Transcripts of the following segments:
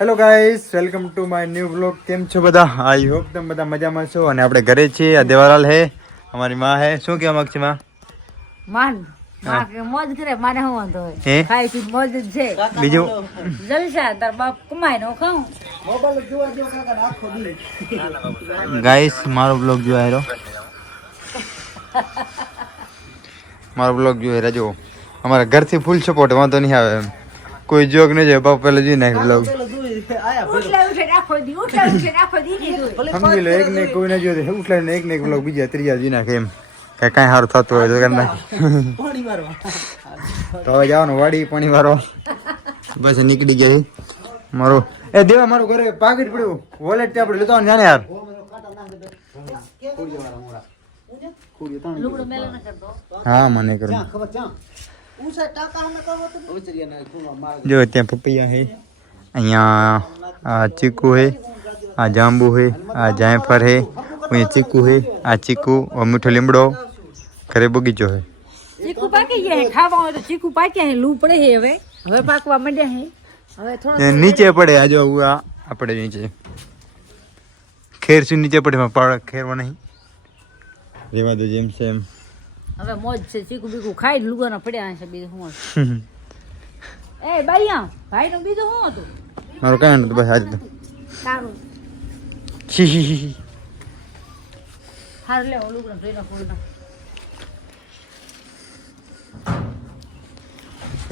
Hello guys, welcome to my new vlog. કેમ છો બધા? આઈ હોપ તમે બધા મજામાં છો. અને આપણે ઘરે છીએ. આ દેવાલાલ હે, અમારી માં હે. શું કહેવા માંગ છે માં? મોજ કરે, મારે શું વાંધો હોય? ખાઈ પી મોજ જ છે. બીજું જલસા, તાર બાપ કમાય નો ખાઉં. ગાઈસ, મારો બ્લોગ જોયા હેરો. મારો બ્લોગ જોયા હેરા. જો અમારા ઘરથી ફૂલ સપોર્ટ, વાંધો નહીં આવે એમ. કોઈ જોગ નહીં જાય, બાપ પેલા જોઈ નાખે બ્લોગ. સમજી લો, એક ને કોઈ ના જોયું ઉઠલાઈને એક ને એક બ્લોગ બીજા ત્રીજા જોઈ નાખે એમ. કાંઈ સારું થતું હોય તો કરી નાખે. તો હવે જવાનું વાડી પાણી વાળવા. બસ નીકળી ગયા મારો. એ દેવા મારું ઘરે પાકીટ પડ્યું, વોલેટ આપણે લેતો જાણે યાર. હા મને કરું. જો ત્યાં પપૈયા હે, અહીંયા આ ચીકુ હે, આ જાંબુ હે, આ જાયફળ હે, અહીંયા ચીકુ હે, આ ચીકુ, મીઠો લીમડો. ઘરે બગીચો હે. ચીકુ પાકી ગયા હે, ખાવા હોય તો ચીકુ પાક્યા હે, લૂ પડે હે, હવે પાકવા માંડ્યા હે. હવે થોડા નીચે પડે, આ જો આ પડે નીચે. ખેર શું નીચે પડે, ખેરવા નહીં રેવા દો જેમ છે એમ. હવે મોજ છે, ચીકુ બીકુ ખાઈ લુગાના પડ્યા છે. બીજું શું એ બાઈયા ભાઈ નું બીજું શું હતું? મારું કઈ નતું બસ આજે તો સારું હાર લે લુગડા ધોઈ નાખો.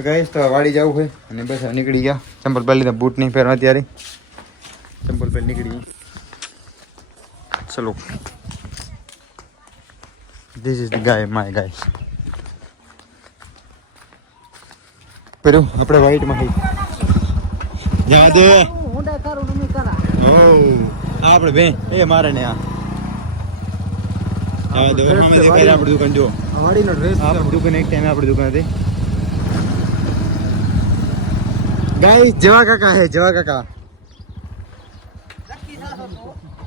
ગાઈસ તો વાડી જવું હોય અને બસ નીકળી ગયા. ચંપલ પહેરી લીધા, બૂટ નહીં પહેરવા ત્યારે ચંપલ પહેરી નીકળી ગયા. ચલો, this is the guy, my guy. પેલું આપણે વાઈટમાં થઈ જવા દે. ઊંડા કરું તમે કરા. ઓ આપણે બે એ મારે ને આ જવા દે. સામે દેખાય આપણી દુકાન. જો વાડીનો ડ્રેસ આપણી દુકાન એક ટાઈમે આપણી દુકાન હતી. ગાઈસ જવા કાકા હે, જવા કાકા.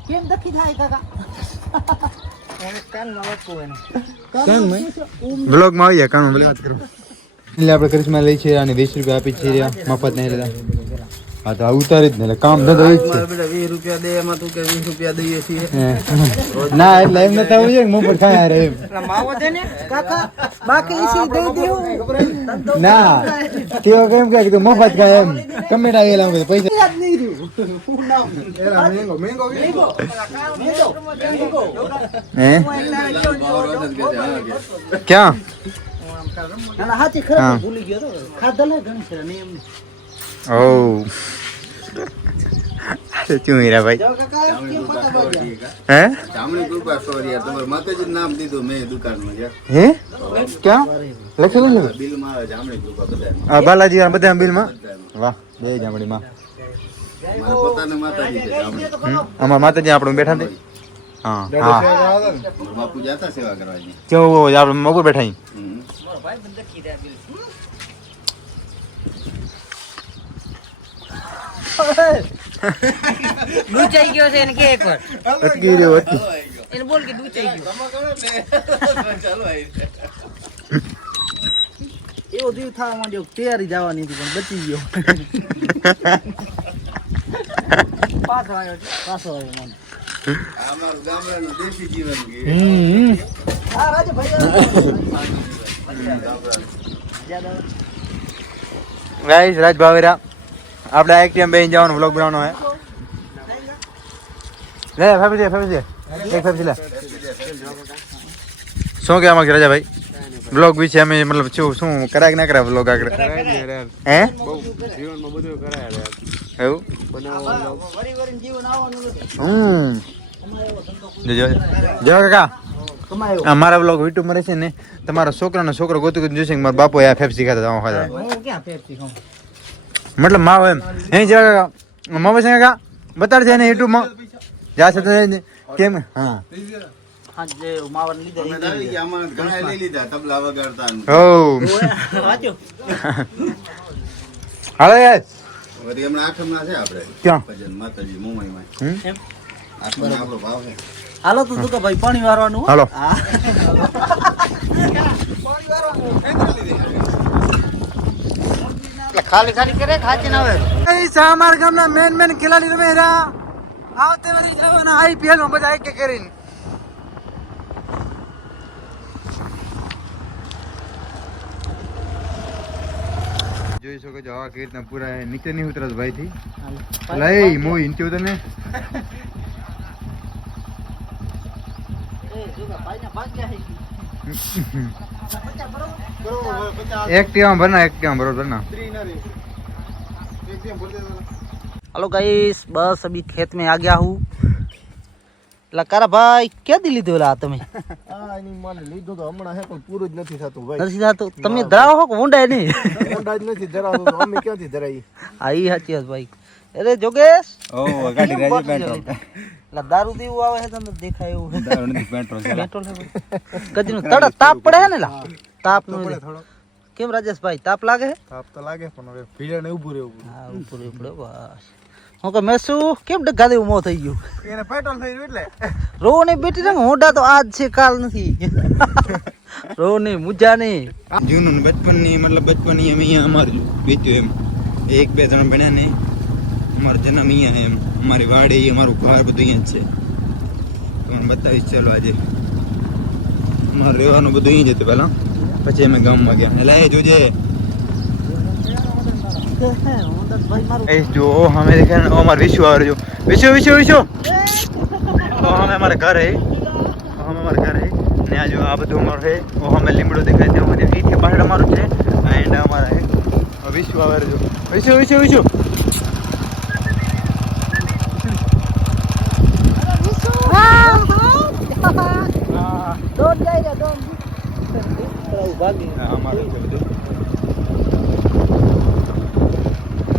કેમ દખી થાય કાકા? બ્લોગ માં આવી જાય કામ વાત કરું. એટલે આપણે કરિશ્મા લઈ છે અને 20 રૂપિયા આપી છે, મફત નહીં લેતા. હા તો ઉતારી જ ને, એટલે કામ ધંધો એ જ છે. 20 રૂપિયા દે એમાં તું કે 20 રૂપિયા દઈએ છીએ. ના એટલે એમ નતા આવવું જોઈએ, મફત ખાય રે એમ. માવો દે ને કાકા, બાકી ઈસી દઈ દેવું. ના તેઓ કેમ કે તું મફત ખાય એમ કમેન્ટ આવેલા હું પૈસા યાદ નહીં રહ્યું. હું નામ મેંગો હે ક્યાં ના હાથી ખરા ભૂલી ગયો તો ખાધા લે ઘણી છે ને એમ. ઓ શું હીરા ભાઈ જાવ કાકા કેમ પતા બાગ્યા? હે જામણી કૃપા સોરી યાર, તમારે માતાજી નામ દીધું મેં દુકાનમાં યાર. હે ક્યાં લખેલું ને બિલમાં આવે જામણી કૃપા બધામાં. આ બાલાજી વાળા બધા બિલમાં. વાહ બે જામડીમાં. મારા પોતાને માતાજી છે જામણી. અમારા માતાજી આપણું બેઠા ને. હા હા મારા બાપુ જાતા સેવા કરવાની. કેવું આપણે મગુર બેઠા અહીં. ડૂચાઈ ગયો છે એને કે એકવાર અટકી રહ્યો અટકી. એને બોલ કે ડૂચાઈ ગયો. એવો જીવ થવા માંડ્યો, તૈયારી જવાની હતી પણ બચી ગયો. પાછો આવ્યો મને. આ અમારું ગામડાનું દેશી જીવન કે. હા રાજભાઈ ગાઈસ રાજ ભાવેરા આપણે આ એક્ટિવ બેન જવાનું વ્લોગ બનાવવાનો હે. લે ફેફસી એક ફેફસી લે. શું કહેવા માંગે રાજાભાઈ વ્લોગ વિશે? અમે મતલબ શું કરાય કે ના કરાય વ્લોગ આગળ? હે જીવનમાં બધું કરાય એવું જો કાકા અમારા વ્લોગ યુટ્યુબ માં રહેશે ને, તમારા છોકરો ગોતું જોશે કે મારા બાપુ આ ફેફસી ખાતા ખાતા. હું ક્યાં ફેરતી ખાઉં? મતલબ માવો એમ અહીં જવા કાકા મામા છે કાકા બતાડશે ને યુટ્યુબમાં જાશે તો કેમ. હા આજે માવન લીધા અમે આવી ગયા, આમાં ઘણા લઈ લીધા તબલા વગાડતા ને. ઓ વાંચ્યો હાલો યાર વળી હમણાં આઠમના છે આપણે ક્યાં ભજન માતાજી મુંબઈમાં. એમ આઠમના આપણો ભાવ છે. હાલો તો તું ભાઈ પાણી વારવાનું. હાલો. હા ખાલી ખાલી કરે ખાચી ના આવે અમારા ગામના મેન ખેલાડી રમે આવતે વળી જવાના IPL માં બધા એક કરીને જોઈ શકો છો આવા કેવી રીતના પૂરા નીચે નહીં ઉતરત ભાઈ થી લઈ મોઈ નીચે ઉતર ને एक्टिवा भरना एक्टिवा बरोबर ना। हेलो गाइस बस अभी खेत में आ गया हूँ लकारा भाई क्या दी लीधो ला તમે આ એની માને લીધો તો હમણાં હે પણ પૂરું જ નથી થતું ભાઈ નથી થાતું તમે ધરાવો હો કે ઊંડાય નહીં ઊંડા જ નથી ધરાવતો તો અમે ક્યાંથી ધરાઈ આ ઈ સાચી વાત ભાઈ અરે જોગેશ ओ गाड़ी राजे पेट्रोल લા દારૂ દેવું આવે છે તમને દેખાય એવું दारू नहीं पेट्रोल चला પેટ્રોલ છે કદી નું તડા તાપ પડે છે ને લા તાપ નું કેમ રાજેશભાઈ તાપ લાગે છે તાપ તો લાગે પણ હવે ભીડે ને ઊભું રહેવું હા ઉપર ઉપર બસ હું કે મેસુ કેમ ડગા દેવું મો થઈ ગયું એને પેટ્રોલ થઈ રહ્યું એટલે રો ને બેટી રંગ હોડા તો આજ છે કાલ નથી રો ને મુજા ને जूनून बचपन नहीं मतलब बचपन ही हमें यहाँ हमारे बीत्यो एम एक બે જણ બન્યા ને અમારો જન્મ અહીંયા એમ અમારી વાડી અમારું ઘર બધું અહીંયા જ છે તમને બતાવીશ ચાલો આજે અમારું રહેવાનું બધું અહીંયા જ હતું પહેલાં પછી અમે ગામમાં ગયા એટલે એ જોજે જો हमें देखे हमारे विशु आ रहे जो विशु विशु विशु तो हमें हमारे घर है हमें हमारे घर है ने जो आप બધું અમારું है वो हमें લીમડો દેખાય છે वो ईट के पास हमाરું છે एंड हमारा है विशु आ रहे जो विशु विशु विशु દોડ જાય રે દોડ हमारा છે બધું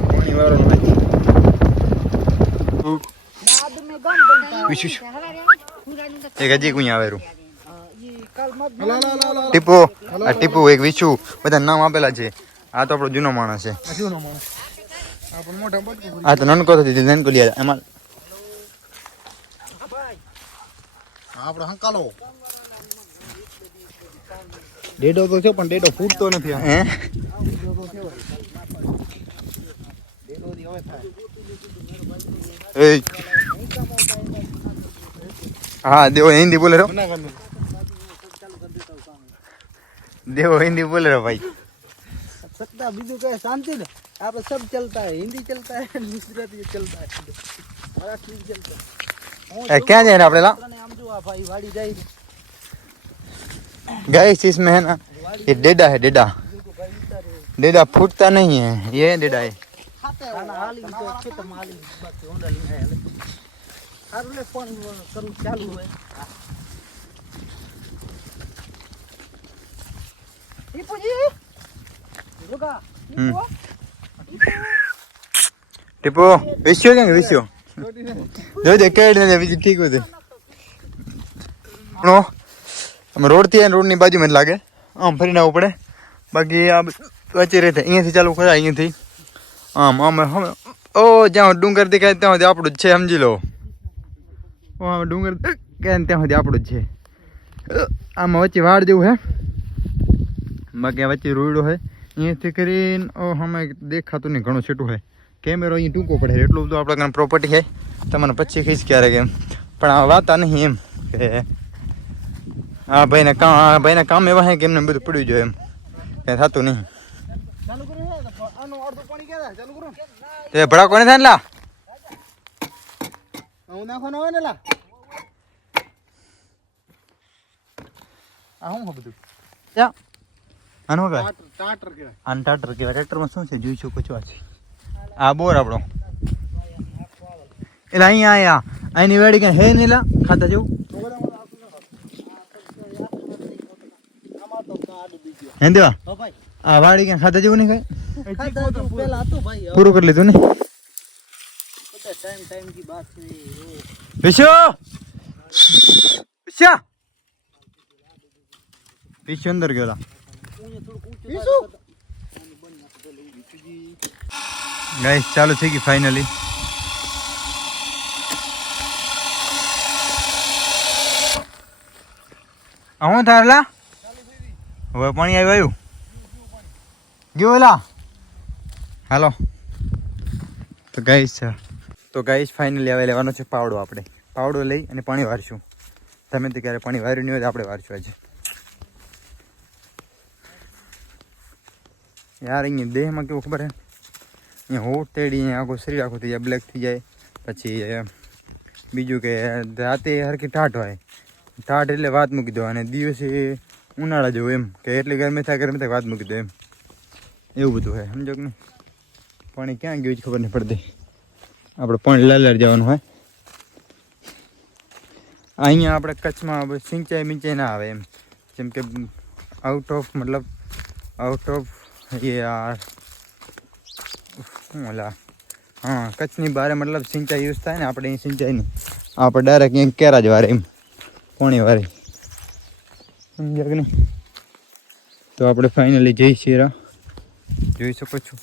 પાણી વાળો નથી વિશુ એક હજી કોઈ આવે રૂ ટીપુ આ ટીપુ એક વિશુ બધા નામ આપેલા છે આ તો આપણો જૂનો માણસ છે આ તો નનકો હતો નનકો લ્યા એમાં આપણે હંકાલો ડેડો તો છે પણ ડેડો ફૂટતો નથી હે એ हाँ देवो हिंदी बोले रहो देवो हिंदी बोले रहो भाई सकता बीजू कहे शांति ने आप सब चलता है हिंदी चलता है गुजराती चलता है मराठी चलता है क्या जाए अपने ला आम जो आ भाई वाड़ी जाई गाइस इसमें है ना ये डेडा है डेडा डेडा फूटता नहीं है ये डेडा है खाना हाली तो खेत माली बाकी होंडा ली है हारू ले फोन करू चालू है टीपू जी रुका ટીપો વિશ્યો કેમ વિશ્યો જો દે કેડ ને બીજું ઠીક હતું નો અમે રોડ થી રોડ ની બાજુમાં જ લાગે આમ ફરીને આવવું પડે બાકી આ વચ્ચે રહે અહીંયાથી ચાલુ કરાય અહીંયાથી આમ આમ ઓ જ્યાં ડુંગર દેખાય ત્યાં સુધી આપણું જ છે સમજી લો આમ ડુંગર કે ત્યાં સુધી આપણું જ છે આમાં વચ્ચે વાડ જેવું હે બાકી વચ્ચે રોયડો હે અહીંયાથી કરીને અમે દેખાતું નહીં ઘણું છેટું હે કેમેરો અહીં ટૂંકો પડે એટલું બધું આપણે કાંઈ પ્રોપર્ટી છે તમને પછી ખીચ ક્યારેક એમ પણ આ વાતા નહીં એમ કે આ ભાઈને કામ એવા હે કે એમને બધું પડ્યું જોઈએ એમ કંઈ થતું નહીં ચાલુ કરે છે આનો અડધો પાણી કેદા ચાલુ કરો તે ભડા કોને થાય ને લા હું નાખવાનો હોય ને લા આ શું બધું યા આનું કહેવાય ટાટર કહેવાય આને ટાટર કહેવાય ટ્રેક્ટરમાં શું છે જોઈ શકો છો આ છે આ બોર આપણો એટલે અહીંયા આયા અહીંની વેડી કઈ હે નહીં લા ખાતા જેવું હે દેવા હો ભાઈ આ વાડી કઈ ખાતા જેવું નહીં કઈ ખાધા તો પેલા હતું ભાઈ પૂરું કરી લીધું ને બધા ટાઈમ की बात है વિશો વિશા વિશો અંદર ગયો લા ગાઈસ ચાલુ થઈ ગઈ ફાઇનલી હું થારલા હવે પાણી આવ્યું ગયો લા હાલો તો ગાઈસ ફાઇનલી હવે લેવાનો છે પાવડો. આપણે પાવડો લઈ અને પાણી વારશું. તમે તો ક્યારે પાણી વાર્યું નહીં હોય તો આપણે વારશું આજે. યાર અહીંયા દેહમાં કેવું ખબર હે, અહીંયા હોટ તેડી અહીંયા આખું શરીર આખું થઈ જાય, બ્લેક થઈ જાય. પછી બીજું કે રાતે હરખી ટાઢ હોય. ટાઢ એટલે વાત મૂકી દો, અને દિવસે ઉનાળા જેવું એમ કે એટલી ગરમી થાય વાત મૂકી દો એમ. એવું બધું હોય, સમજો કે નહીં. પાણી ક્યાં ગયું જ ખબર નહીં પડતી. આપણે પાણી લાલર જવાનું હોય. અહીંયા આપણે કચ્છમાં સિંચાઈ મિંચાઈ ના આવે એમ. જેમ કે આઉટ ઓફ એ યાર શું ઓલા હા કચ્છની બહાર મતલબ સિંચાઈ યુઝ થાય ને, આપણે અહીં સિંચાઈ નહીં. આપણે ડાયરેક્ટ અહીં કેરા જ વારે એમ, પાણી વારે, સમજ્યા કે નહીં. તો આપણે ફાઇનલી જઈ છીએ. જોઈ શકો છો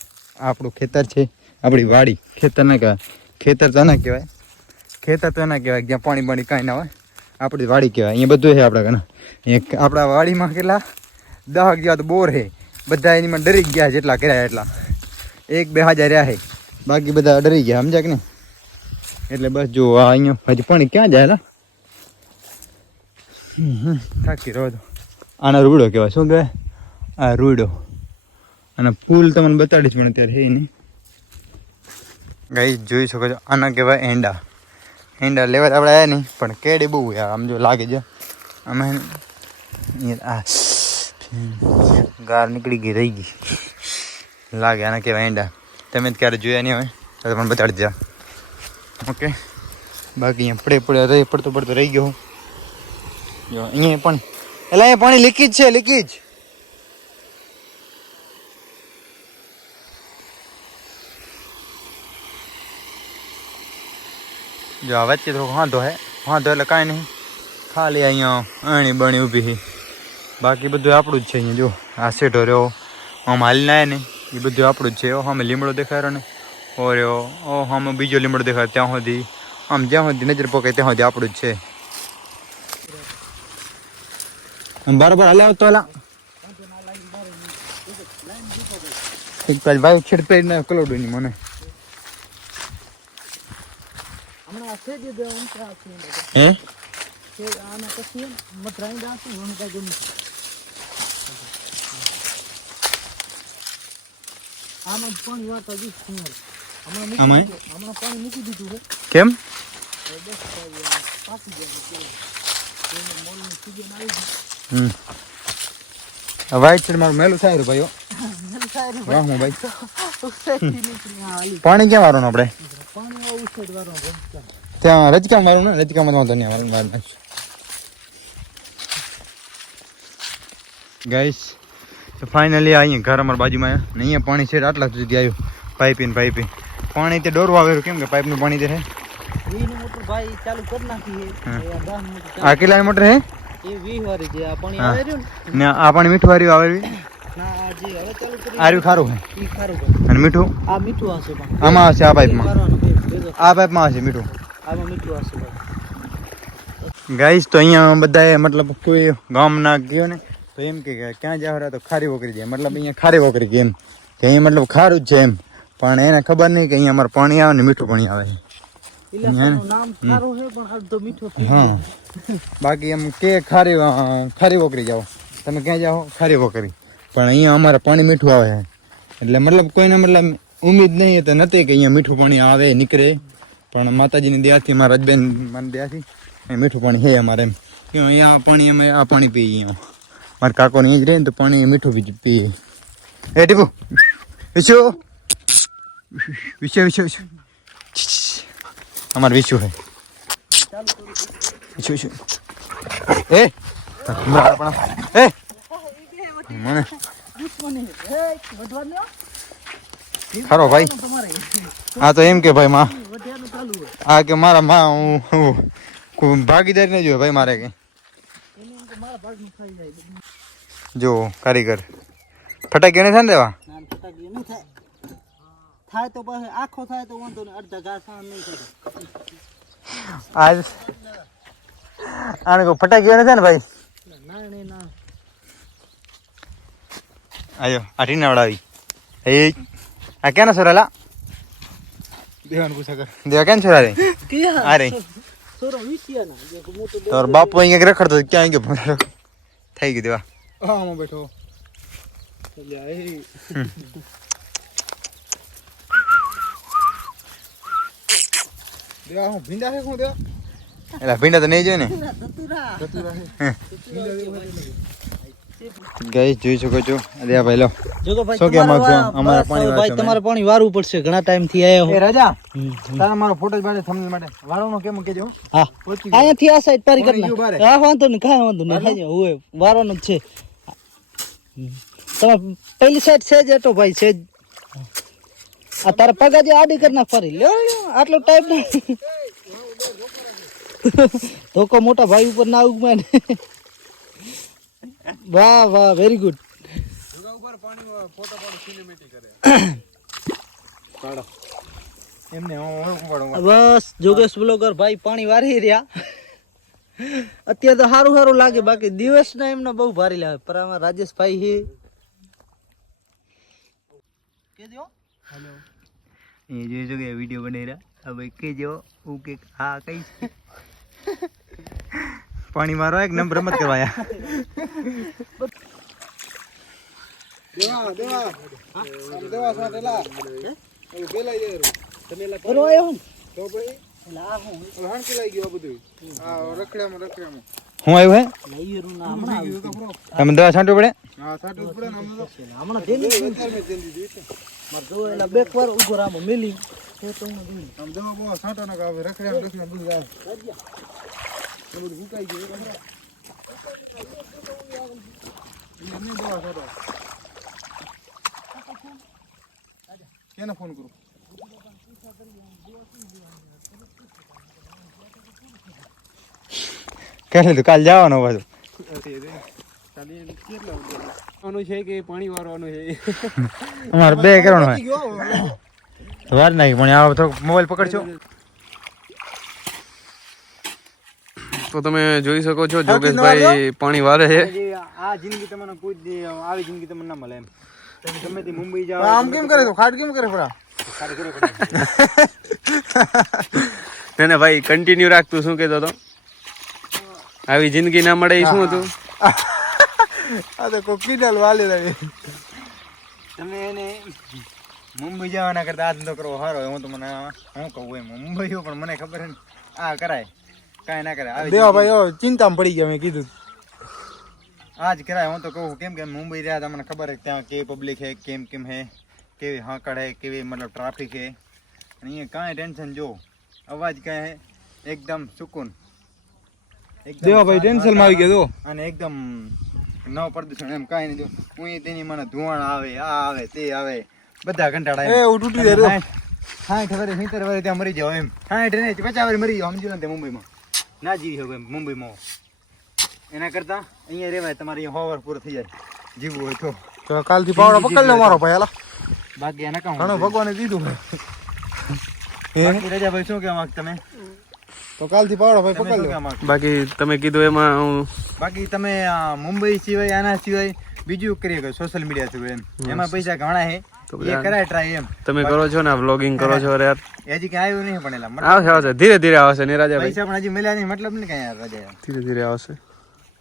આપણું ખેતર છે, આપણી વાડી. ખેતર ના કહેવાય, ખેતર તો ના કહેવાય, ખેતર તો ના કહેવાય જ્યાં પાણી બાણી કાંઈ ના હોય. આપણી વાડી કહેવાય. અહીંયા બધું છે આપણા ઘણા. અહીંયા આપણા વાડીમાં કેટલા 10 જેવા તો બોર છે. બધા એનીમાં ડરી ગયા, જેટલા કર્યા એટલા 1-2 હજાર રહ્યા છે, બાકી બધા ડરી ગયા, સમજ્યા કે નહીં. એટલે બસ જો અહીંયા હજી પાણી ક્યાં જાય? થાકી રહ્યો તો. આના રૂડો કહેવાય. શું કહેવાય? આ રૂડો. અને ફૂલ તમને બતાડીશ પણ અત્યારે છે નહીં. ગાઈસ જોઈ શકો છો, આના કહેવાય એંડા. એંડા લેવા આપણે આવ્યા નહીં, પણ કેડી બહુ યાર આમ જો લાગે છે. અમે આ ગાર નીકળી ગઈ, રહી ગઈ લાગે. આના કહેવાય એંડા. તમે ક્યારે જોયા નહીં હોય તો પણ બતાડી દે. ઓકે, બાકી અહીંયા પડતો રહી ગયો. જો અહીંયા પાણી, એટલે અહીંયા પાણી લીકેજ છે, લીકેજ. જો આ વચ્ચે થોડુંક વાંધો એટલે કાંઈ નહીં, ખાલી અહીંયા અણી બણી ઊભી છે. બાકી બધું આપણું જ છે. અહીંયા જો આ શેઠો રહ્યો, આમ હાલીને આવ્યા ને એ બધું આપણું જ છે. આમે લીમડો દેખાડ્યો ને, ઓર્યો આમાં બીજો લીમડો દેખાય, ત્યાં સુધી આમ જ્યાં સુધી નજર પકાય ત્યાં સુધી આપણું જ છે. આમ બરાબર હાલે આવતો હાલા ભાઈ છેડ પેડ કલોડું નહીં મને. હે કેમ? વાઈટ છે મારું મેલું સારું ભાઈઓ. વાહ હું ભાઈ પાણી ક્યાં વાળવાનું આપણે? ત્યાં રજકામ વાળું ને, રજકામાં વાંધો નહીં વાળું. ગાઈસ તો ફાઇનલી અહીંયા ઘર અમારા બાજુમાં આવ્યા ને અહીંયા પાણી છે આટલા સુધી આવ્યું. પાઇપિંગ પાણી તે ડોરવા આવ્યું. કેમ કે પાઇપનું પાણી તે છે. આ કેટલાની મોટર છે? ને આ પાણી મીઠું આવ્યું ખારું છે અને મીઠું આમાં આવશે. આ પાઇપમાં આવશે મીઠું. ગાઈસ તો અહીંયા બધાએ મતલબ કોઈ ગામના ગયો ને તો એમ કે ક્યાં જાવ તો ખારી વોકરી જાય, મતલબ અહીંયા ખારી વોકરી ગઈ એમ કે અહીંયા મતલબ ખારું જ છે એમ. પણ એને ખબર નહીં કે અહીંયા અમારે પાણી આવે ને મીઠું પાણી આવે. હા બાકી એમ કે ખારી વોકરી જાઓ, તમે ક્યાં જાઓ ખારી વોકરી, પણ અહીંયા અમારે પાણી મીઠું આવે છે. એટલે મતલબ કોઈને મતલબ ઉમ્મીદ નહીં તો નથી કે અહીંયા મીઠું પાણી આવે નીકળે, પણ માતાજીની દયાથી મારા હસબેન્ડ મારી દયાથી મીઠું પાણી છે અમારે એમ. અહીંયા પાણી અમે આ પાણી પીએ. મારા કાકો ને જ રહે ને તો પાણી મીઠું પીએ. એ ટીપુ વિશુ અમારે વિશુ છે. વિશુ મને ખરો ભાઈ. હા તો એમ કે ભાઈ માં આ કે મારા માં હું ભાગીદારી નહીં જોયો ભાઈ મારે કે જો કારીગર ફટાકી નહીં થાય ને દેવા થાય તો પછી આખો થાય તો વાંધો નહીં, અડધા ઘા સાન નહીં થાય. આજ આને કો ફટાકી નથી ને ભાઈ. ના આયો આઠી નાવડાવી એ આ કેના છોરા લા દેવાન પૂછા કર દેવા કેન છોરા રે ક્યાં અરે સોરો વિસિયા ના જે મોટો તાર બાપુ અહીંયા રખડતો ક્યાં ગયો થઈ ગયું દેવા હા હું બેઠો લે એ દેવા હું ભીંડા હે હું દેવા એટલે ભીંડા તો નહીં જોઈ ને જતુરા ગાઈસ જોઈ શકો છો અરે આ ભાઈ લો જોગો ભાઈ શું કહેવા માંગશો? અમારા પાણી ભાઈ વાળશો તમારે પાણી વારવું પડશે ઘણા ટાઈમ થી આયા હો એ રાજા તારા મારો ફોટો જ પાડે થંબનેલ માટે વાળવાનો કેમ કેજો હા પહોંચી ગયો. અહીંયાથી આ સાઈડ પારી પાણી કરી ગયું બારે. નાખ હા વાંધો નહીં કાંઈ વાંધો નહીં હાજે હોય વારવાનું જ છે તમે પેલી સાઈડ છે જ એટો ભાઈ છે જ આ તારા પગા જે આડી કરી નાખ ફરી લ્યો લ્યો, આટલો ટાઈપ ના ધોકો મોટા ભાઈ ઉપર ના ઉગમે ને વાહ વાહ વેરી ગુડ એમને હું પાડું બસ જોગેશ બ્લોગર ભાઈ પાણી વારી રહ્યા અત્યારે તો સારું સારું લાગે બાકી દિવસ ના એમને બહુ ભારી લાગે પર આમાં રાજેશભાઈ છે કેજો હેલો એ જોઈ શકો એ વિડીયો બનાવી રહ્યા હવે કેજો હું કે હા કઈ પાણી મારો એક નંબર રમત કરવાયા દેવા દેવા દેવા સાટેલા એ પેલા યાર તનેલા કરો આયો તો ભાઈ લા હું હણ કે લઈ ગયો બધું આ રખડ્યામાં હું આવ્યું હે લઈરું ના હમણાં તમે દવા છાંટવું પડે હા સાટું પડે ને હમણાં દેની અત્યારે જલ્દી જોઈશે માર જો એલા બે વાર ઉભો રામો મેલી તો તો હું દઉં આમ દવા બહુ સાટો ના કાવે રખડ્યામાં બધું જાય બધું ભૂકાઈ ગયું એમને દવા સાટો કેને ફોન કરું કહે તો કાલ જવાનો પાછું છે કે પાણી વારવાનું છે અમારે બે કરવાનું હોય વાર નાખી પણ આ થોડોક મોબાઈલ પકડશો તો તમે જોઈ શકો છો જોગેશભાઈ પાણી વારે છે આ જિંદગી તમને કોઈ આવી જિંદગી તમને ના મળે એમ તમે ગમે તે મુંબઈ જાઓ આમ કેમ કરે તો ખાટ કેમ કરે ફરા એને ભાઈ કન્ટિન્યુ રાખતું શું કહેતો હતો આવી જિંદગી ના મળે એ શું હતું આ તો કોઈ કિડલ વાલે રહી તમે એને મુંબઈ જવાના કરતા આ ધંધો કરવો સારો હું તો મને હું કહું એમ મુંબઈ પણ મને ખબર છે ને આ કરાય કાંઈ ના કરાય આવી દેવા ભાઈ ચિંતામાં પડી ગયા મેં કીધું આજ કરાય હું તો કહું કેમ કે મુંબઈ રહ્યા તમને ખબર છે ત્યાં કેવી પબ્લિક હે કેમ હે કેવી હાંકડ હે કેવી મતલબ ટ્રાફિક હે અને અહીંયા કાંઈ ટેન્શન જો અવાજ કાંઈ હે એકદમ સુકૂન દેવા ભાઈ ટેન્શન માં આવી ગયા તો અને એકદમ નવ પ્રદૂષણ એમ કાંઈ નહીં જો હું તેની મને ધુવાણ આવે આ આવે તે આવે બધા કંટાળા એ હું તૂટી જાય 60 વર્ષ 70 વર્ષ ત્યાં મરી જાવ એમ 60 નહીં 50 વર્ષ મરી જાવ સમજો ને તે મુંબઈમાં ના જીવી શકો એમ મુંબઈમાં એના કરતા અહીંયા રહેવાય તમારે અહીંયા હોવર પૂરો થઈ જાય જીવવું હોય તો કાલથી પાવડા પકડ લે મારો ભાઈ હાલા બાકી એના કામ ઘણો ભગવાને દીધું બાકી રજાભાઈ શું કહેવા માંગતા તમે તો કાલથી પાવડા ભાઈ તમે પકડ શું લે કહેવા માંગતા? બાકી તમે કીધું એમાં હું બાકી તમે મુંબઈ સિવાય આના સિવાય બીજું કરીએ કે સોશિયલ મીડિયા થ્રુ એમ એમાં પૈસા ઘણા હે એ કરાય ટ્રાય એમ તમે કરો છો ને વ્લોગિંગ કરો છો યાર હજી કઈ આવ્યું નહીં પણ એલા આવશે આવશે ધીરે ધીરે આવશે ને રાજાભાઈ પૈસા પણ હજી મળ્યા નહીં મતલબ નહીં કઈ યાર રાજા ધીરે ધીરે આવશે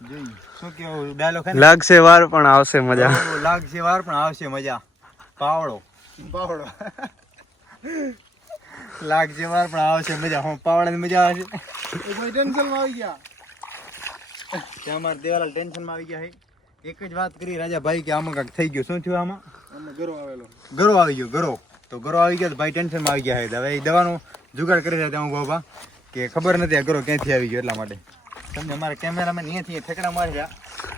જોઈ શું કેવું ડાયલોગ હે ને? લાગશે વાર પણ આવશે મજા લાગશે વાર પણ આવશે મજા પાવડો પાવડો લાગશે વાર પણ આવશે મજા હું પાવડાની મજા આવશે એ ભાઈ ટેન્શન માં આવી ગયા કે અમારા દેવાલાલ ટેન્શનમાં આવી ગયા છે એક જ વાત કરી રાજાભાઈ કે આમાં કાંઈક થઈ ગયું શું થયું આમાં અમને ગરો આવેલો ગરો આવી ગયો ગરો તો ગરો આવી ગયો તો ભાઈ ટેન્શનમાં આવી ગયા છે હવે એ દવાનો જુગાડ કરી રહ્યા ત્યાં બાબા કે ખબર નથી આ ગરો ક્યાંથી આવી ગયો એટલા માટે તમને અમારા કેમેરામેન અહીંયાથી ઠેકડા મારી રહ્યા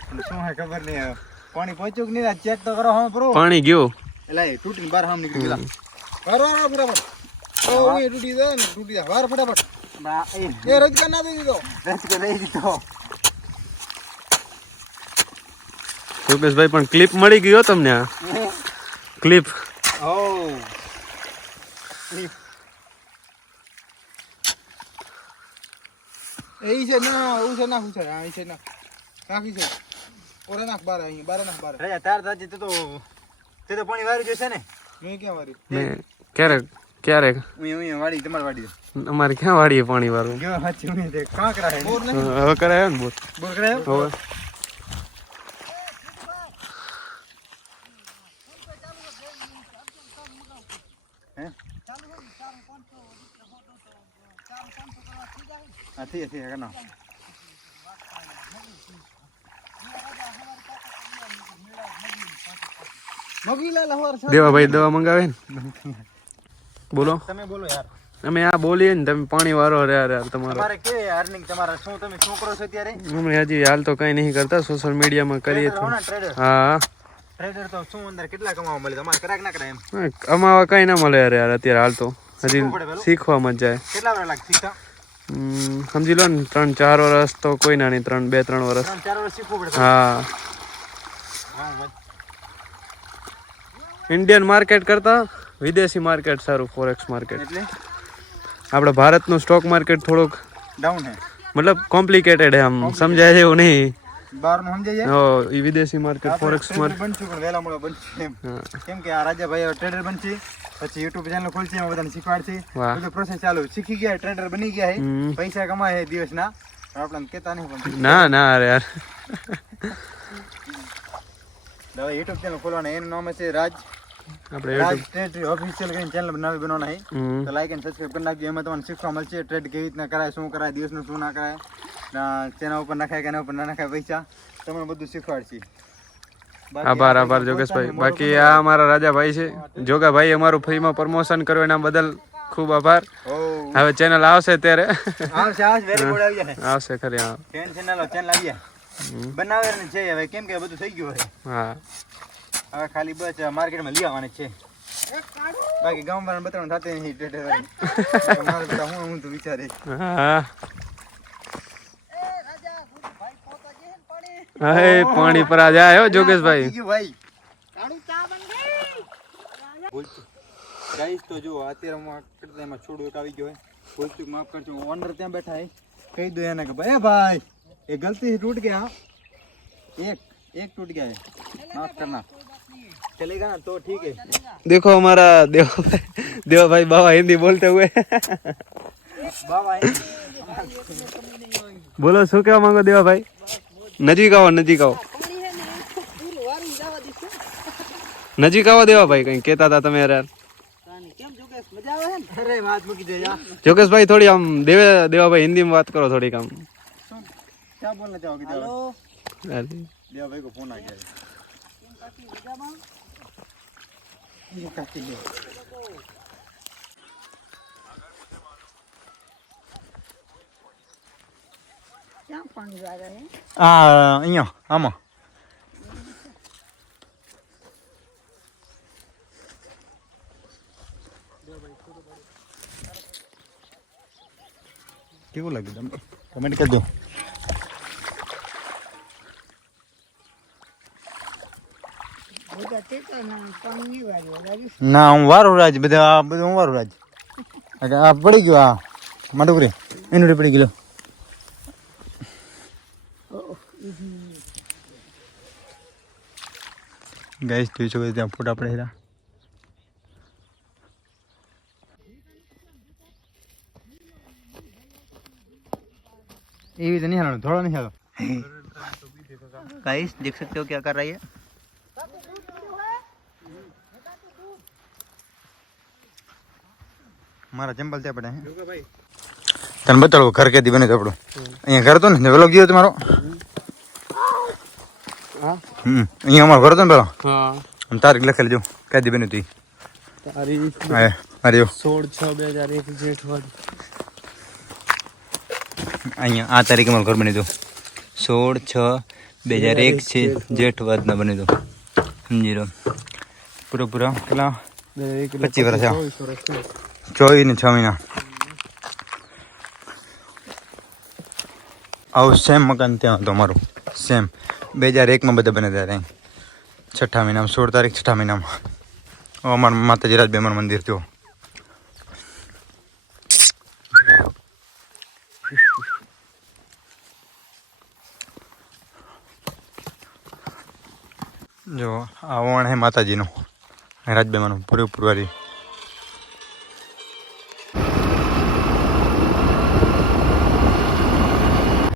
એટલે શું હે ખબર નહીં હવે પાણી પહોંચ્યું કે નહીં ચેક તો કરો હા બરો પાણી ગયું એટલે એ તૂટીને બહાર સામે નીકળી ગયેલા વારો ફટાફટ ઓ એ તૂટી જાય ને તૂટી જાય વાર ફટાફટ એ રજકા ના દઈ દીધો રસ્તો લઈ દીધો યોગેશભાઈ પણ ક્લિપ મળી ગયો તમને આ ક્લિપ ઓ એ છે ના હું છે નાખું છે આ છે ના નાખી છે ઓરે નાખ બાર અહીં બાર નાખ બાર રાજા તાર તાજી તે તો પાણી વારી જશે ને મેં ક્યાં વારી મેં ક્યારેક હું વાડી તમારી વાડી અમારે ક્યાં વાડીએ પાણી વાળું જો હાચી હું તે કાંકરા હે બોર હવે કરાયો ને બોર બોર કરાયો હવે હા થઈ કરના મગીલા હવાર દેવાભાઈ દવા મંગાવે ને બોલો તમે બોલો યાર અમે આ બોલીએ ને તમે પાણી વાળો રે યાર તમારો તમારે કે અર્નિંગ તમારા શું તમે શું કરો છો અત્યારે અમે હજી હાલ તો કઈ નહીં કરતા સોશિયલ મીડિયામાં કરીએ તો ટ્રેડર હા ટ્રેડર તો શું અંદર કેટલા કમાવા મળે તમારે કરાક ના કરાય એમ અમાવા કઈ ના મળે યાર અત્યારે હાલ તો હજી શીખવામાં જ જાય કેટલા વાર લાગે શીખતા સમજી લો ને 3-4 વર્ષ તો કોઈ ના નહીં 2-3 વર્ષ 3-4 વર્ષ શીખવું પડે હા ઇન્ડિયન માર્કેટ કરતા વિદેશી માર્કેટ સારું ફોરેક્સ માર્કેટ એટલે આપણે ભારતનું સ્ટોક માર્કેટ થોડુંક ડાઉન હે મતલબ કોમ્પ્લિકેટેડ હે આમ સમજાય છે એવું નહીં બહાર નું સમજાય જાય હો ઈ વિદેશી માર્કેટ ફોરેક્સ માર્કેટ બનશું પણ વેલા મોડા બનશે એમ કેમ કે આ રાજાભાઈ ટ્રેડર બનશે પછી યુટ્યુબ ચેનલ ખોલશે એમાં બધાને શીખવાડશે વાહ. બધું પ્રોસેસ ચાલુ શીખી ગયા ટ્રેડર બની ગયા હે પૈસા કમાય હે દિવસના આપણને કેતા નહીં પણ ના અરે યાર હવે યુટ્યુબ ચેનલ ખોલવાના એનું નામ છે રાજ આપણે રાજ YouTube ટ્રેડ ઓફિશિયલ કરીને ચેનલ નવી બનાવવાના હે હમ. તો લાઈક એન્ડ સબસ્ક્રાઇબ કરી નાખજો એમાં તમને શીખવા મળશે ટ્રેડ કેવી રીતના કરાય શું કરાય દિવસનું શું ના કરાય તેના ઉપર નખાય કે એના ઉપર ના નખાય પૈસા તમને બધું શીખવાડશે આભાર જોગેશભાઈ બાકી આ અમારા રાજાભાઈ છે જોગાભાઈ અમારું ફ્રીમાં પ્રમોશન કર્યું એના બદલ ખૂબ આભાર હવે ચેનલ આવશે ત્યારે આવશે વેરી ગુડ આવી જાય આવશે ખરી હા ચેનલ આવી જાય બનાવેલું છે હવે કેમ કે બધું થઈ ગયું હા હવે ખાલી બસ માર્કેટમાં લઈ આવવાની છે બાકી ગામ વાળાને બતાવવાનું થતું નહીં ટ્રેડર મારે બધા હું તો વિચારે હા હા પાણી પર આ જાય હો જોગેશભાઈ ભાઈ ગાઈસ તો જો અત્યારે હું કરતા એમાં છોડું એક આવી ગયો હે ભૂલચૂક માફ કરજો ઓનર ત્યાં બેઠા હે કહી દો એને કે ભાઈ ये गलती से टूट गया एक टूट गया है माफ करना चलेगा ना तो ठीक है देखो हमारा देवा भाई बाबा हिंदी बोलते हुए बाबा बोलो શું કહેવા માંગો દેવા ભાઈ નજીક આવો દેવા ભાઈ કઈ કહેતા હતા તમે યાર अरे बात मुकी दे यार જોગેશભાઈ થોડી આમ દેવા ભાઈ હિન્દીમાં વાત કરો થોડીક આમ क्या बोलना चाहोगे हेलो અરે देवा भाई को फोन आ गया ये काटी ले ક્યાં પાણી વાળા હે અહીંયા આમાં કેવું લાગ્યું તમને કમેન્ટ કરજો બધા તે તો પાણી નહીં વાળ્યું ના હું વારું રાજ બધા બધું હું વારું રાજ આ પડી ગયો આ માટુકરી એનું પડી ગયો ગાઈસ જોઈ શકો છો ત્યાં ફોટા પડેલા ये भी तो नहीं हिलाना थोड़ा नहीं हिला गाइस देख सकते हो क्या कर रही है મારા ચંપલ ત્યાં પડે તને બતાડો ઘર કેદી બને તો આપણું અહીંયા ઘર તો ને વેલોગ ગયો તમારો અહીંયા અમારો ઘર હતો ને પેલો હા આમ તારીખ લખેલી જો કેદી બને તું તારીખ હા અરે જો 16/6/2001 જેઠવાડી અહીંયા આ તારીખ અમારું ઘર બની હતું 16/6/2001 છે જેઠવાદના બની હતું સમજી લો પૂરા કેટલા 25 વર્ષ 24 ને 6 મહિના આવું સેમ મકાન ત્યાં હતું અમારું સેમ 2001 બધા બને ત્યાં 6 મહિનામાં 16 તારીખ 6 મહિનામાં અમારું માતાજી રાજબેમાર મંદિર થયું જો આ વણ હે માતાજીનું રાજભાઈમાંનું પૂરેપૂરું વારી